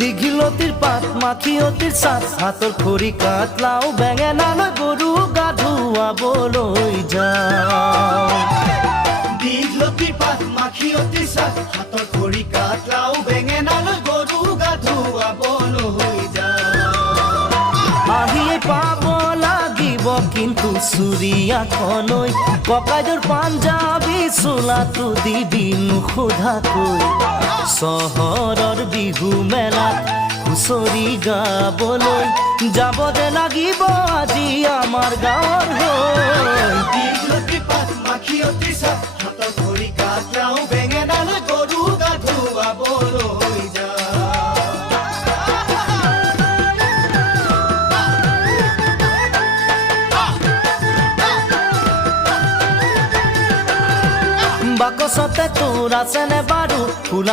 দীঘিলতিৰ পাত মাখিয়তিৰ চাট হাতৰ খৰি কাট লাও বেঙেনালৈ গৰু গা ধুৱাবলৈ যাওঁ দীঘলতিৰ পাত মাখিয়তিৰ চাট হাতৰ খৰি কাট লাও বেঙেনালৈ গৰু গা ধুৱাবলৈ যাওঁ আহিয়ে পাব লাগিব কিন্তু চুৰিয়াখনৈ ককাইদেউৰ পাঞ্জাবী চোলাটো দিবি নোসোধাকৈ চহৰৰ বিহু মেলাত হুঁচৰি গাবলৈ যাব যে লাগিব আজি আমাৰ গাঁৱৰ হৈ দীঘলতিৰ পাত মাখিয়তিৰ চাট হাতৰ খৰি কাট লাও বেঙেনালৈ গৰু গা ধুৱাবলৈ যাওঁ বাকচতে তোৰ আছেনে বাৰু ফুলা